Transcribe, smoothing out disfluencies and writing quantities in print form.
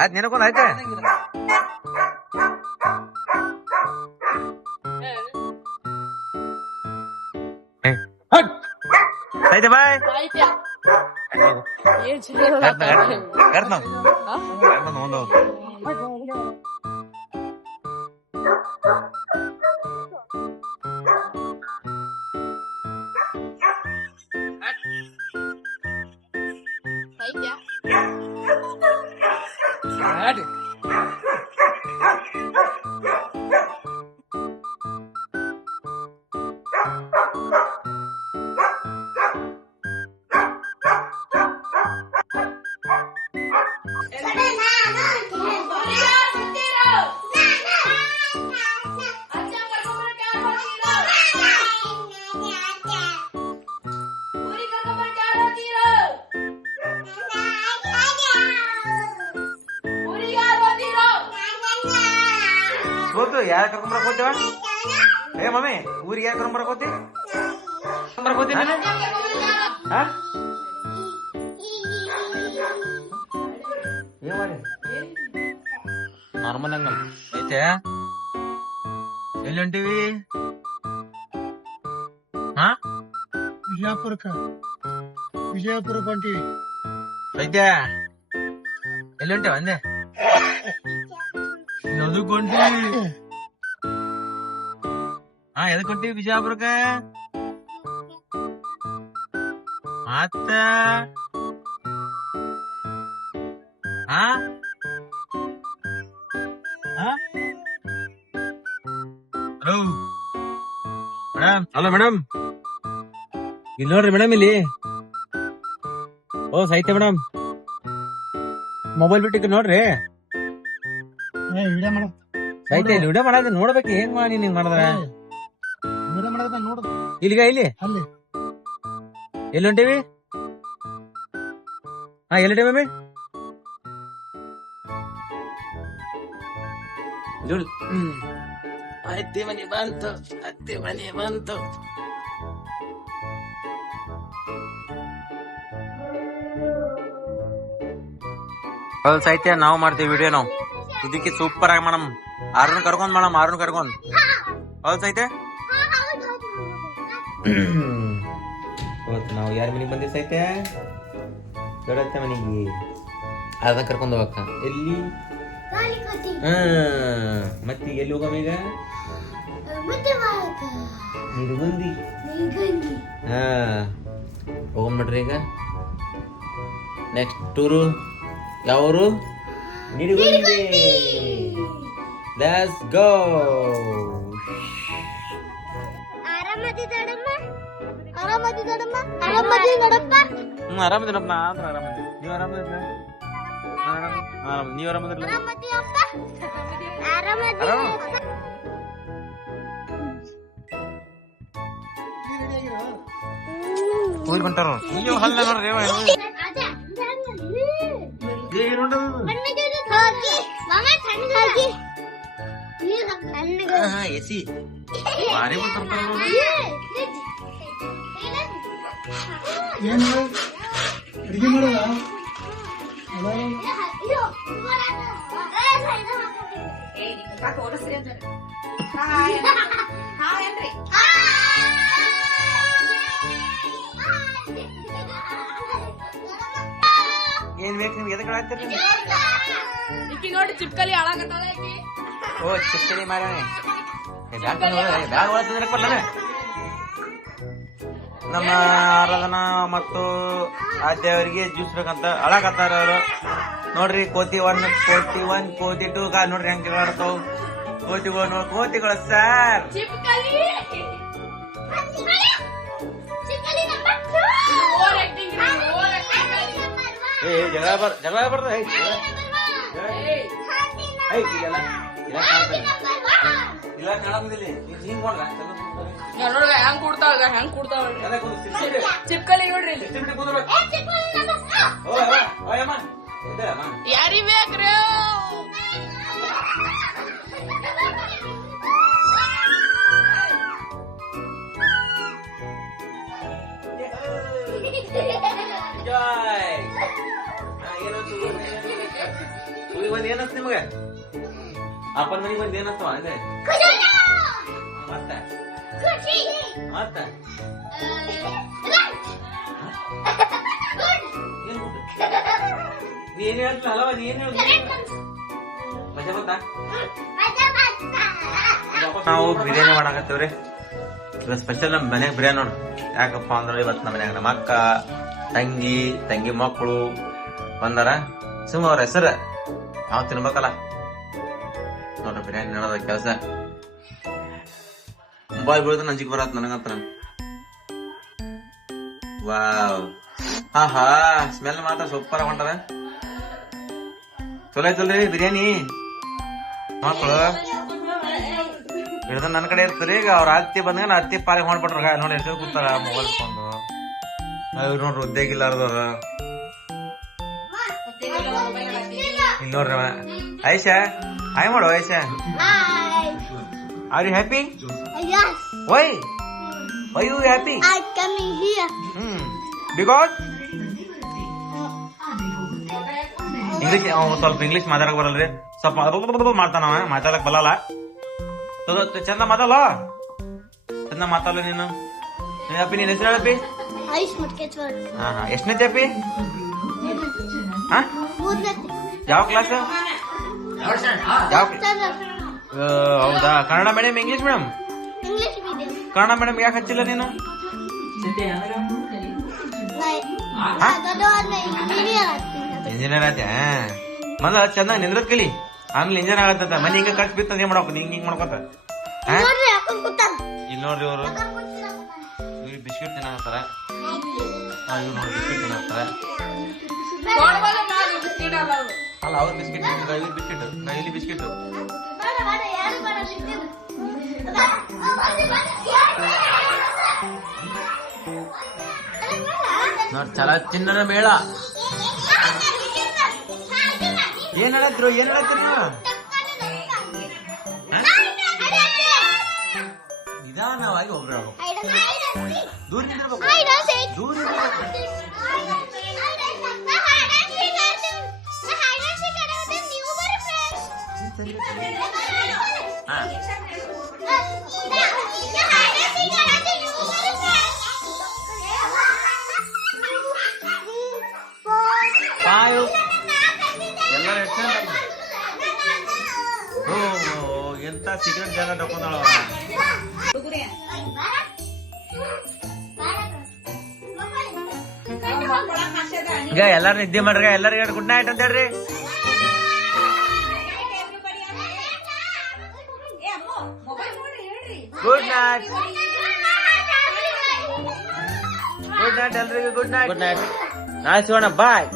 ಆಯ್ತು ನಿನಗೊಂದು ಆಯ್ತು ಆಯ್ತು ಬಾಯ್ ಒಂದು ಯಾರ ಕರ್ಕೊಂಡ್ ಬರಕೋತೀವ ಏ ಮಮ್ಮಿ ಊರಿಗೆ ಯಾರ ಕರ್ಕೊಂಡ್ ಬರಕೋತಿ ಏನ್ ಮಾಡಿ ನಾರ್ಮಲ್ ಹಂಗ ಐತೆ ಎಲ್ಲಿ ಹೊಂಟಿವಿ ವಿಜಯಪುರಕ್ಕೆ ಹೊಂಟಿವಿ ಐತೆ ಎಲ್ಲಿ ಹೊಂಟೇವ ಅಂದೆ ಎದಕ್ ಹೊಂಟಿವಿ ಎದಕ್ ಹೊಂಟಿವಿ ವಿಜಯಪುರಕ್ಕೆ ಮತ್ತ ಮೇಡಮ್ ಹಲೋ ಮೇಡಮ್ ಇಲ್ಲಿ ನೋಡ್ರಿ ಮೇಡಮ್ ಇಲ್ಲಿ ಓ ಸಾಹಿತ್ಯ ಮೇಡಮ್ ಮೊಬೈಲ್ ಬಿಟ್ಟಿಕ್ಕೆ ನೋಡ್ರಿ ಸಾಹಿತ್ಯ ಇಲ್ಲಿ ವಿಡಿಯೋ ಮಾಡದ ನೋಡ್ಬೇಕು ಹೆಂಗ್ ಮಾಡಿ ನಿಂಗ್ ಮಾಡಿದ್ರ ಇಲ್ಲಿಗ ಇಲ್ಲಿ ಎಲ್ಲಿ ಹೊಂಟಿವಿ ಎಲ್ಲಿ ಹೊಂಟಿವಿ ಮಮ್ಮಿ ಅತ್ತಿ ಮನೆ ಬಂತು ಅತ್ತಿ ಮನೆ ಬಂತು ಹೌದು ಸಾಹಿತ್ಯ ನಾವು ಮಾಡ್ತೀವಿ ವಿಡಿಯೋ ನಾವು ಇದಕ್ಕೆ ಸೂಪರ್ ಆಗಿ ಮೇಡಮ್ ಆರನ್ ಕರ್ಕೊಂಡ್ ಮೇಡಮ್ ಆರನ್ ಕರ್ಕೊಂಡ್ ಹೌದು ಸಾಹಿತ್ಯ ಇವತ್ತು ನಾವು ಯಾರ ಮನೆಗೆ ಬಂದಿವಿ ಸಾಹಿತ್ಯ ದೊಡ್ಡತ್ತೆ ಮನೆಗೆ ಅದನ್ನ ಕರ್ಕೊಂಡ್ ಹೋಗಕ್ಕ ಎಲ್ಲಿ ಮತ್ತೆ ಎಲ್ಲಿ ಹೋಗಮ್ಮ ಈಗ ನಿಡ್ಗುಂದಿ ಹೋಗಮ್ ನೋಡ್ರಿ ಈಗ ನೆಕ್ಸ್ಟ್ ಟೂರು ಯಾವರು ನಿಡ್ಗುಂದಿ ಲೆಟ್ಸ್ ಗೋ ಆರಾಮದಿನಪ್ಪ ನಾ ಆದ್ರ ಆರಾಮದಿ ನೀವ್ ಆರಾಮದಿರ ನೀವ್ ಆರಾಮದಿರ್ಲ ಹೋಗಿ ಹೊಂಟಾರ ನೀವು ಹಲ್ಲ ನೋಡ್ರಿ ಎಸಿ ಭಾರಿ ಅಡಿಗೆ ಮಾಡೋದ ಏನ್ ಬೇಕು ನಿಮ್ಗೆ ಎದಕ್ಕೆ ಆಗ್ತೀರಿ ನೋಡಿ ಚಿಪ್ಕಲಿ ಹಾಳಾಗತ್ತಾಳ ಓ ಚಿಪ್ಕಲಿ ಮಾರಾನೆ ಬ್ಯಾಗ್ ಒಳಗೆ ಬರಲ್ಲ ನಮ್ಮ ಆರಾಧನಾ ಮತ್ತು ಆದ್ಯವರಿಗೆ ಜ್ಯೂಸ್ ಬೇಕಂತ ಅಳಾಕತ್ತಾರ ಅವರು ನೋಡ್ರಿ ಕೋತಿ 1 ಕೋತಿ 1 ಕೋತಿ 2 ನೋಡ್ರಿ ಹೆಂಗ್ ಆಡ್ತಾವ್ ಕೋತಿಗಳು ಕೋತಿಗಳು ಸರ್ ಏ ಜಗಳ ಬರ್ದ ಇಲ್ಲ ಕಾಣಂಗಿಲ್ಲ ಹಿಂಗ್ ಮಾಡ್ರ ಹೆಂಗ್ ಕೊಡ್ತಾವ ಚಿಪ್ಕಲಿ ನೋಡ್ರಿ ಯಾರಿ ಬೇಕ್ರಿ ಮನಿಗೆ ಬಂದ್ ಏನಸ್ತ ನಿಮಗ ಅಪ್ಪನ ಮನಿಗೆ ಬಂದ್ ಏನಸ್ತವ ಅದೇ ಮತ್ತೆ ಮತ್ತೆ ನೀ ಏನ್ ಹೇಳ್ತಿಲ್ಲ ಅಲ್ಲವ ನೀ ಏನ್ ಹೇಳ್ತಿ ಮಜಾ ಬಂತ ನಾವು ಬಿರಿಯಾನಿ ಮಾಡಾಕತ್ತೇವ್ರಿ ಇವತ್ತು ಸ್ಪೆಷಲ್ ನಮ್ ಮನೆಗ್ ಬಿರಿಯಾನಿ ನೋಡು ಯಾಕಪ್ಪ ಅಂದ್ರೆ ಇವತ್ತು ನಮ್ಮ ಮನ್ಯಾಗ ನಮ್ಮ ಅಕ್ಕ ತಂಗಿ ಮಕ್ಕಳು ಬಂದಾರ ಸುಮ್ಮ ಅವ್ರ ಹೆಸರು ನಾವು ತಿನ್ಬೇಕಲ್ಲ ನೋಡ್ರಿ ಬಿರಿಯಾನಿ ನೋಡೋದ ಕೆಲಸ ಬಾಯ್ ಬೀಳ್ದ ನಂಜಿಗೆ ಬರತ್ ನನಗಂತ ವಾವ್ ಹಾ ಸ್ಮೆಲ್ ಮಾತ್ರ ಸೂಪರ್ ಹೊಂಟದ ಚಲೋ ಐತಲ್ರಿ ಬಿರಿಯಾನಿ ಮಕ್ಕಳು ಹಿಡ್ದ ನನ್ನ ಕಡೆ ಇರ್ತಾರೆ ಈಗ ಅವ್ರ ಅತ್ತಿ ಬಂದಾಗ ಅತ್ತಿ ಪಾರಿ ಮಾಡ್ಬಿಟ್ರ ನೋಡಿ ಹೆಸರು ಕೂತಾರ ಮೊಬೈಲ್ ಫೋನ್ ಇವ್ರು ನೋಡ್ರಿ ಉದ್ಯೋಗಿಲ್ಲಾರ್ದವ್ರ ಇಲ್ಲಿ ನೋಡ್ರಿ ಐಶಾ ಹಾಯ್ ಮಾಡು Aisha are you happy Yes. Why you happy I'm coming here. Because English ಸ್ವಲ್ಪ ಇಂಗ್ಲಿಷ್ ಮಾತಾಡಕ್ ಬರಲ್ರಿ ಸ್ವಲ್ಪ ಮಾಡ್ತಾನವ ಮಾತಾಡಕ್ ಬರಲ್ಲ ಚಂದ ಮಾತಾಡಲ್ಲ ಚಂದ ಮಾತಾಡಲ್ಲ ನೀನು ಹ್ಯಾಪಿ ನೀನ್ ಹೆಸರು ಹ್ಯಾಪಿ Ice Mudkechwar. ಹಾ ಎಷ್ಟನೇ ಹ್ಯಾಪಿ Mudnati. ಯಾವ ಕ್ಲಾಸ್ ಯಾವ Standard. ಹೌದಾ Kannada medium English medium English medium. Kannada medium ಯಾಕೆ ಹಚ್ಚಿಲ್ಲ ನೀನು Like, ಇಂಜಿನಿಯರ್ ಆಯ್ತಾ ಮೊದಲ ಚೆನ್ನಾಗಿ ನಿಂದ್ರದ್ ಕಲಿ ಆಮೇಲೆ ಇಂಜಿನಿಯರ್ ಆಗತ್ತ ಮನೆ ಹಿಂಗ ಕಟ್ ಬಿತ್ತ ಏನ್ ಮಾಡ್ಬೇಕು ಹಿಂಗ್ ಮಾಡ್ಕೊತ ಇಲ್ಲಿ ನೋಡ್ರಿ ಇವ್ರು ಇವ್ರು ಬಿಸ್ಕಿಟ್ ತಿನ್ನಕತ್ತಾರ ಇವ್ರು ನೋಡಿ ಬಿಸ್ಕಿಟ್ ತಿನ್ನಕತ್ತಾರ ಅಲ್ಲ ಅವ್ರ ಬಿಸ್ಕಿಟ್ ಇವ್ರ ಬಿಸ್ಕಿಟ್ ಇಲ್ಲಿ ಬಿಸ್ಕಿಟ್ ನೋಡಿ ಚಲ ಚಿನ್ನದ ಮೇಳ ಏನ್ ಹೇಳತ್ರು ನೀವು ನಿಧಾನವಾಗಿ ಹೋಗ್ಬಿಡ್ಬೇಕು ದೂರ ನಿಂದಿರ್ಬೇಕು ದೂರ ಎಲ್ಲರೂ ಎಂತ ಸೀಕ್ರೆಟ್ ಜಾಗ ತಕೊಂಡಳವ ಈಗ ಎಲ್ಲಾರು ನಿದ್ದೆ ಮಾಡ್ರಿ ಎಲ್ಲರಿಗೂ ಗುಡ್ ನೈಟ್ ಅಂತ ಹೇಳ್ರಿ ಗುಡ್ ನೈಟ್ ಗುಡ್ ನೈಟ್ ಎಲ್ರಿಗೂ ಗುಡ್ ನೈಟ್ ನಾಳೆ ಸಿಗೋಣ ಬಾಯ್